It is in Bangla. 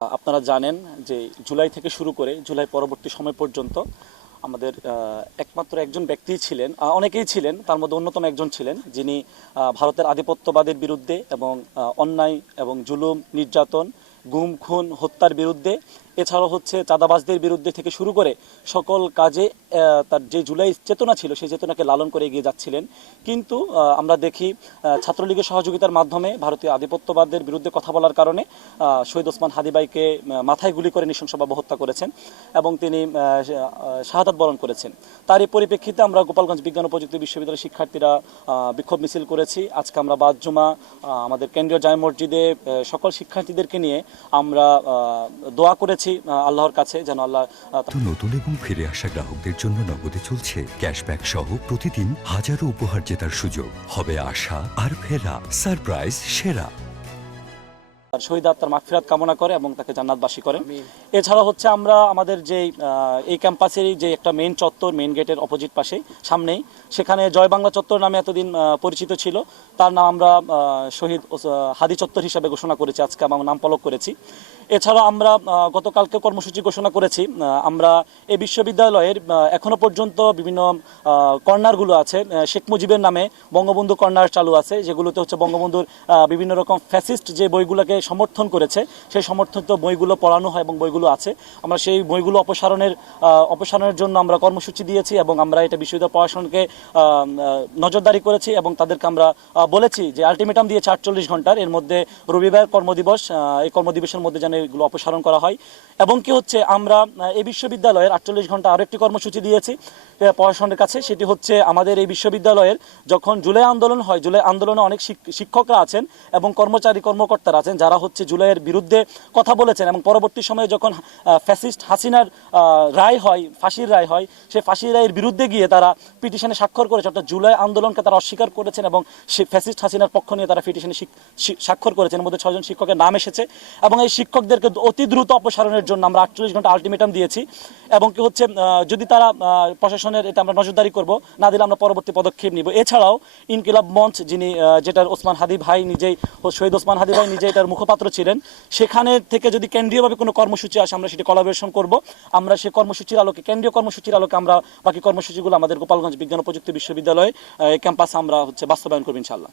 আপনারা জানেন যে জুলাই থেকে শুরু করে জুলাই পরবর্তী সময় পর্যন্ত আমাদের একমাত্র একজন ব্যক্তিই ছিলেন, অনেকেই ছিলেন, তার মধ্যে অন্যতম একজন ছিলেন যিনি ভারতের আধিপত্যবাদের বিরুদ্ধে এবং অন্যায় এবং জুলুম নির্যাতন গুম খুন হত্যার বিরুদ্ধে, এছাড়াও হচ্ছে চাঁদাবাজদের বিরুদ্ধে থেকে শুরু করে সকল কাজে তার যে জুলাই চেতনা ছিল সেই চেতনাকে লালন করে এগিয়ে যাচ্ছিলেন। কিন্তু আমরা দেখি ছাত্রলীগের সহযোগিতার মাধ্যমে ভারতীয় আধিপত্যবাদের বিরুদ্ধে কথা বলার কারণে শহীদ ওসমান হাদি ভাইকে মাথায় গুলি করে নৃশংসভাবে হত্যা করেছেন এবং তিনি শাহাদাত বরণ করেছেন। তার এই পরিপ্রেক্ষিতে আমরা গোপালগঞ্জ বিজ্ঞান ও প্রযুক্তি বিশ্ববিদ্যালয়ের শিক্ষার্থীরা বিক্ষোভ মিছিল করেছি। আজকে আমরা বাদ জুমা আমাদের কেন্দ্রীয় জামে মসজিদে সকল শিক্ষার্থীদেরকে নিয়ে আমরা দোয়া করেছি আল্লাহর কাছে যেন আল্লাহ। নতুন এবং ফিরে আসা গ্রাহকদের জন্য নগদে চলছে ক্যাশব্যাক সহ প্রতিদিন হাজারো উপহার জেতার সুযোগ। হবে আশা আর ফেরা, সারপ্রাইজ সেরা। শহীদ আত্মার মাগফিরাত কামনা করে এবং তাকে জান্নাতবাসী করেন। এছাড়া হচ্ছে আমরা আমাদের যে এই ক্যাম্পাসেরই যে একটা মেইন চত্বর, মেইন গেটের অপোজিট পাশেই সামনেই, সেখানে জয় বাংলা চত্বর নামে এতদিন পরিচিত ছিল, তার নাম আমরা শহীদ হাদি চত্বর হিসাবে ঘোষণা করেছি, আজকে আমার নাম পলক করেছি। এছাড়া আমরা গতকালকে কর্মসূচি ঘোষণা করেছি। আমরা এই বিশ্ববিদ্যালয়ের এখনো পর্যন্ত বিভিন্ন কর্নারগুলো আছে, শেখ মুজিবের নামে বঙ্গবন্ধু কর্নার চালু আছে, যেগুলোতে হচ্ছে বঙ্গবন্ধুর বিভিন্ন রকম ফ্যাসিস্ট যে বইগুলোকে সমর্থন করেছে সেই সমর্থিত বইগুলো পড়ানো হয় এবং বইগুলো আছে। আমরা সেই বইগুলো অপসারণের জন্য আমরা কর্মসূচি দিয়েছি এবং আমরা এটা বিশ্ববিদ্যালয় প্রশাসনকে নজরদারি করেছি এবং তাদেরকে আমরা বলেছি যে আলটিমেটাম দিয়েছে 48 ঘন্টার, এর মধ্যে রবিবার কর্মদিবস, এই কর্মদিবসের মধ্যে যেন এগুলো অপসারণ করা হয়। এবং কি হচ্ছে আমরা এই বিশ্ববিদ্যালয়ের 48 ঘন্টা আরও একটি কর্মসূচি দিয়েছি প্রশাসনের কাছে, সেটি হচ্ছে আমাদের এই বিশ্ববিদ্যালয়ের যখন জুলাই আন্দোলন হয়, জুলাই আন্দোলনে অনেক শিক্ষকরা আছেন এবং কর্মকর্তারা আছেন যারা হচ্ছে জুলাইয়ের বিরুদ্ধে কথা বলেছেন এবং পরবর্তী সময়ে যখন ফ্যাসিস্ট হাসিনার রায় হয়, ফাঁসির রায় হয়, সেই ফাঁসির রায়ের বিরুদ্ধে গিয়ে তারা পিটিশনে স্বাক্ষর করেছে, অর্থাৎ জুলাই আন্দোলনকে তারা অস্বীকার করেছেন এবং সেই ফ্যাসিস্ট হাসিনার পক্ষ নিয়ে তারা পিটিশনে স্বাক্ষর করেছেন। এর মধ্যে 6 জন শিক্ষকের নাম এসেছে এবং এই শিক্ষকদেরকে অতি দ্রুত অপসারণের জন্য আমরা 48 ঘন্টা আলটিমেটাম দিয়েছি। এবং কি হচ্ছে যদি তারা প্রশাসনের এটা আমরা নজরদারি করব, না দিলে আমরা পরবর্তী পদক্ষেপ নিব। এছাড়াও ইনকিলাব মঞ্চ, যেটার ওসমান হাদি ভাই নিজেই, শহীদ ওসমান হাদি ভাই নিজে এটার মুখপাত্র ছিলেন, সেখানে থেকে যদি কেন্দ্রীয়ভাবে কোনো কর্মসূচি আসে আমরা সেটি কোলাবোরেশন করব। আমরা সেই কর্মসূচির আলোকে, কেন্দ্রীয় কর্মসূচির আলোকে আমরা বাকি কর্মসূচিগুলো আমাদের গোপালগঞ্জ বিজ্ঞান ও প্রযুক্তি বিশ্ববিদ্যালয় ক্যাম্পাসে আমরা বাস্তবায়ন করব ইনশাআল্লাহ।